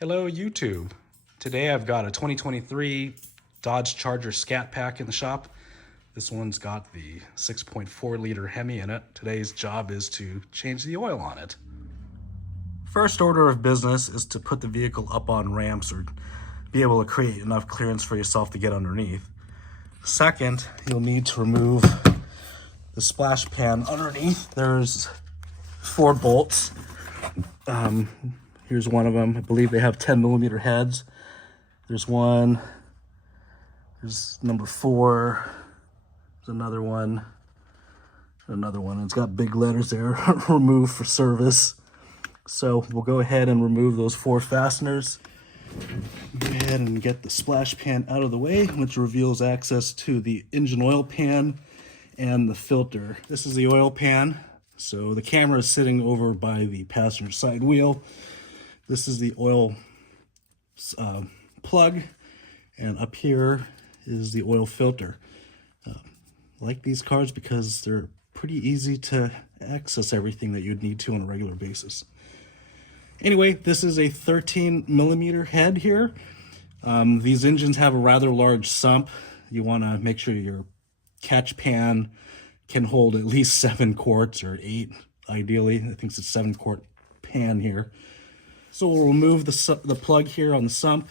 Hello YouTube. Today I've got a 2023 Dodge Charger Scat Pack in the shop. This one's got the 6.4 liter Hemi in it. Today's job is to change the oil on it. First order of business is to put the vehicle up on ramps or be able to create enough clearance for yourself to get underneath. Second, you'll need to remove the splash pan underneath. There's 4 bolts. Here's one of them. I believe they have 10mm heads. There's one. There's number 4. There's another one. Another one. It's got big letters there. Remove for service. So we'll go ahead and remove those 4 fasteners. Go ahead and get the splash pan out of the way, which reveals access to the engine oil pan and the filter. This is the oil pan. So the camera is sitting over by the passenger side wheel. This is the oil plug, and up here is the oil filter. I like these cars because they're pretty easy to access everything that you'd need to on a regular basis. Anyway, this is a 13mm head here. These engines have a rather large sump. You want to make sure your catch pan can hold at least 7 quarts or 8, ideally. I think it's a 7-quart pan here. So we'll remove the plug here on the sump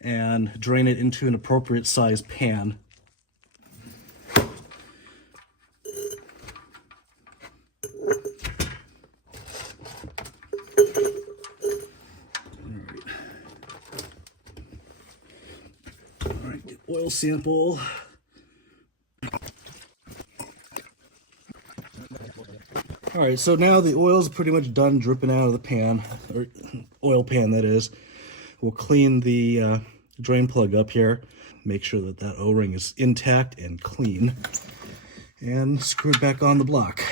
and drain it into an appropriate size pan. All right, get oil sample. All right, so now the oil's pretty much done dripping out of the pan, or oil pan that is. We'll clean the drain plug up here, make sure that that O-ring is intact and clean, and screw it back on the block.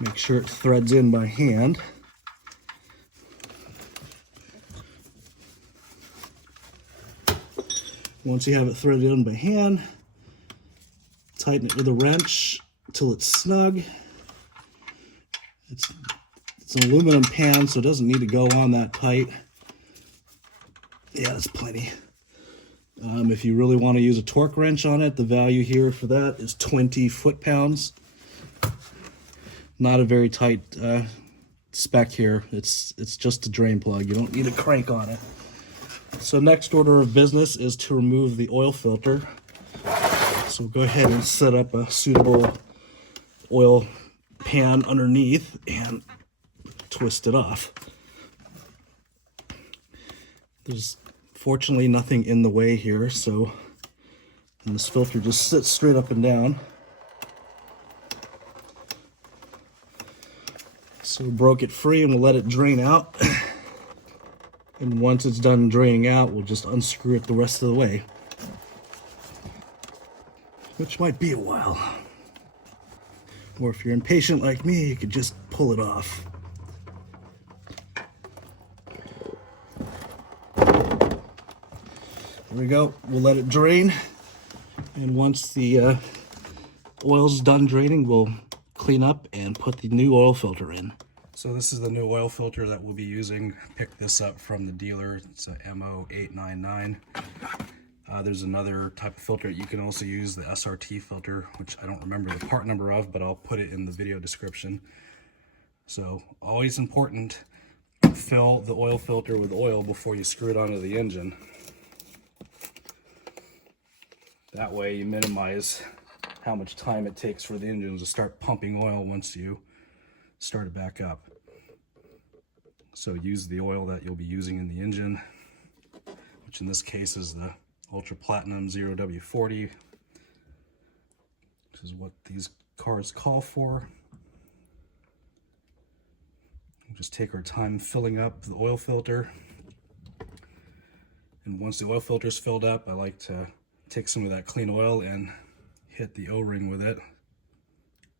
Make sure it threads in by hand. Once you have it threaded in by hand, tighten it with a wrench until it's snug. It's an aluminum pan, so it doesn't need to go on that tight. Yeah, that's plenty. If you really want to use a torque wrench on it, the value here for that is 20 foot-pounds. Not a very tight spec here. It's just a drain plug. You don't need a crank on it. So next order of business is to remove the oil filter. So go ahead and set up a suitable oil pan underneath and twist it off. There's fortunately nothing in the way here, so this filter just sits straight up and down. So we broke it free and we'll let it drain out. And once it's done draining out, we'll just unscrew it the rest of the way, which might be a while. Or if you're impatient like me, you could just pull it off. There we go. We'll let it drain. And once the oil's done draining, we'll clean up and put the new oil filter in. So this is the new oil filter that we'll be using. Pick this up from the dealer. It's a MO899. There's another type of filter you can also use, the SRT filter, which I don't remember the part number of, but I'll put it in the video description. So always important, fill the oil filter with oil before you screw it onto the engine. That way you minimize how much time it takes for the engine to start pumping oil once you start it back up. So use the oil that you'll be using in the engine, which in this case is the Ultra Platinum 0W40, which is what these cars call for. We'll just take our time filling up the oil filter. And once the oil filter is filled up, I like to take some of that clean oil and hit the O-ring with it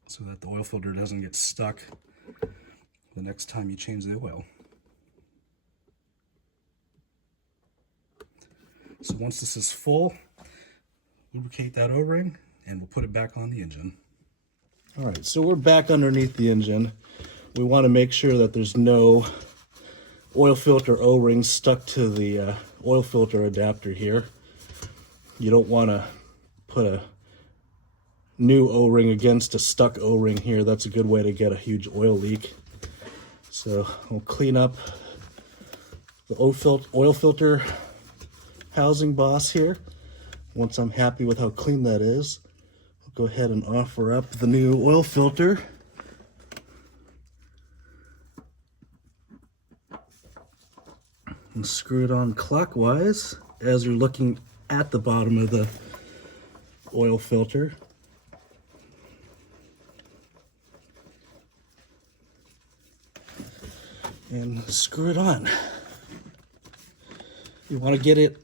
so that the oil filter doesn't get stuck the next time you change the oil. So once this is full, lubricate that O-ring and we'll put it back on the engine. All right, so we're back underneath the engine. we want to make sure that there's no oil filter O-rings stuck to the oil filter adapter here. You don't want to put a new O-ring against a stuck O-ring here. That's a good way to get a huge oil leak. So I'll clean up the oil filter housing boss here. Once I'm happy with how clean that is, I'll go ahead and offer up the new oil filter. And screw it on clockwise as you're looking at the bottom of the oil filter. And screw it on. You want to get it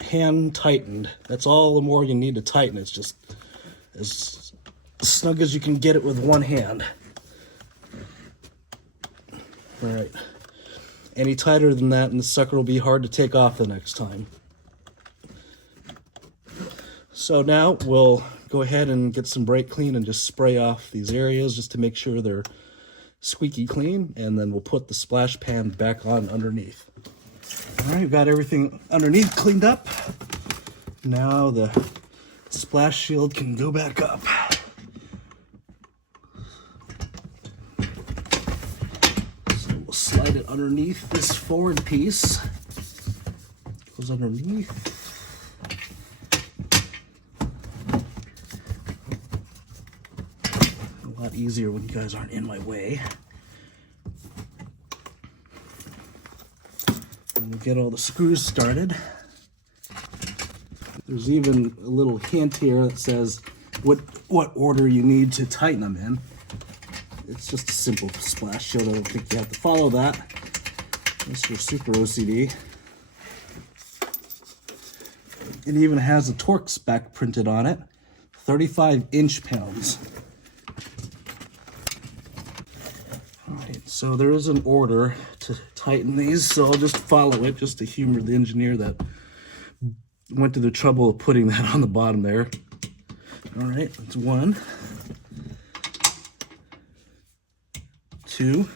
hand tightened. That's all the more you need to tighten. It's just as snug as you can get it with one hand. All right. Any tighter than that and the sucker will be hard to take off the next time. So now we'll go ahead and get some brake clean and just spray off these areas just to make sure they're squeaky clean, and then we'll put the splash pan back on underneath. All right, we've got everything underneath cleaned up. Now the splash shield can go back up. So we'll slide it underneath this forward piece. Goes underneath. A lot easier when you guys aren't in my way. And we'll get all the screws started. There's even a little hint here that says what order you need to tighten them in. It's just a simple splash shield. I don't think you have to follow that unless you're super OCD. It even has a torque spec printed on it, 35 inch-pounds. Alright, so there is an order to tighten these, so I'll just follow it just to humor the engineer that went to the trouble of putting that on the bottom there. Alright, that's 1, 2,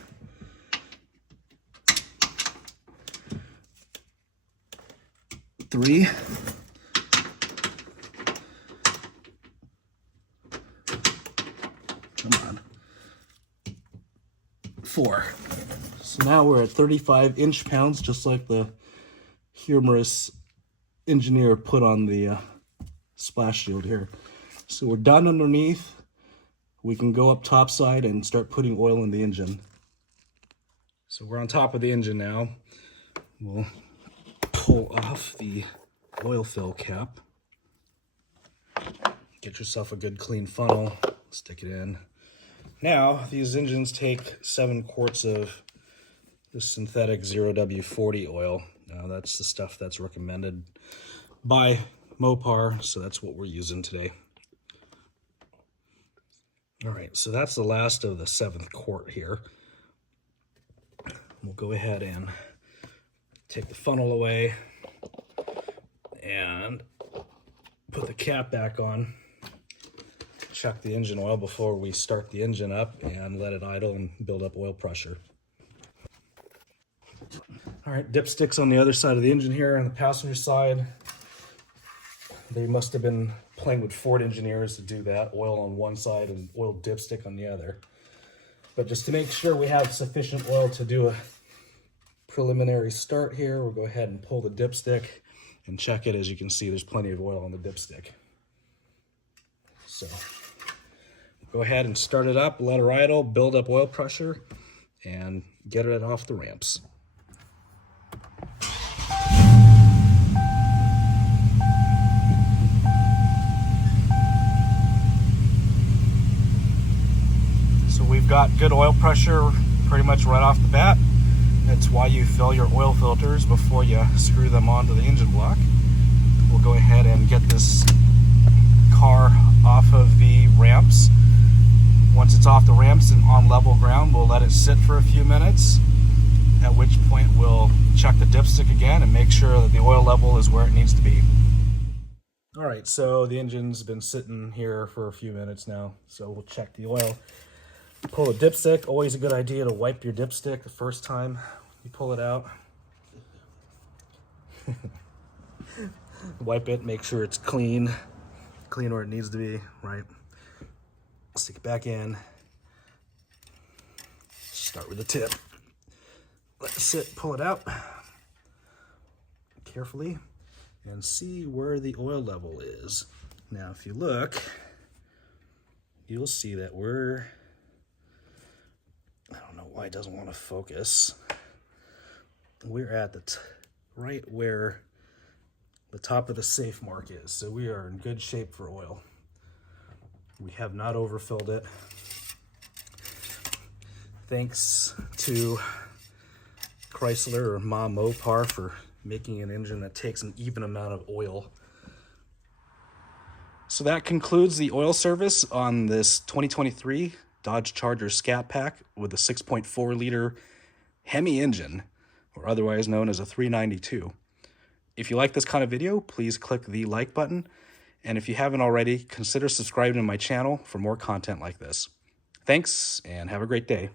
3, 4. So now we're at 35 inch-pounds, just like the humorous engineer put on the splash shield here. So we're done underneath. We can go up topside and start putting oil in the engine. So we're on top of the engine now. We'll pull off the oil fill cap. Get yourself a good clean funnel, stick it in. Now, these engines take 7 quarts of the synthetic 0W40 oil. Now, that's the stuff that's recommended by Mopar, so that's what we're using today. All right, so that's the last of the 7th quart here. We'll go ahead and take the funnel away and put the cap back on. Check the engine oil before we start the engine up and let it idle and build up oil pressure. All right, dipsticks on the other side of the engine here on the passenger side. They must have been playing with Ford engineers to do that. Oil on one side and oil dipstick on the other. But just to make sure we have sufficient oil to do a preliminary start here, we'll go ahead and pull the dipstick and check it. As you can see, there's plenty of oil on the dipstick. So go ahead and start it up, let her idle, build up oil pressure, and get it off the ramps. So we've got good oil pressure pretty much right off the bat. That's why you fill your oil filters before you screw them onto the engine block. We'll go ahead and get this car off of the ramps. Once it's off the ramps and on level ground, we'll let it sit for a few minutes, at which point we'll check the dipstick again and make sure that the oil level is where it needs to be. All right, so the engine's been sitting here for a few minutes now, so we'll check the oil. Pull a dipstick. Always a good idea to wipe your dipstick the first time you pull it out. Wipe it, make sure it's clean where it needs to be, right? Stick it back in. Start with the tip. Let it sit, pull it out carefully, and see where the oil level is. Now, if you look, you'll see that I don't know why it doesn't want to focus. We're at the right where the top of the safe mark is, so we are in good shape for oil. We have not overfilled it. Thanks to Chrysler or Ma Mopar for making an engine that takes an even amount of oil. So that concludes the oil service on this 2023 Dodge Charger Scat Pack with a 6.4 liter Hemi engine, or otherwise known as a 392. If you like this kind of video, please click the like button. And if you haven't already, consider subscribing to my channel for more content like this. Thanks, and have a great day.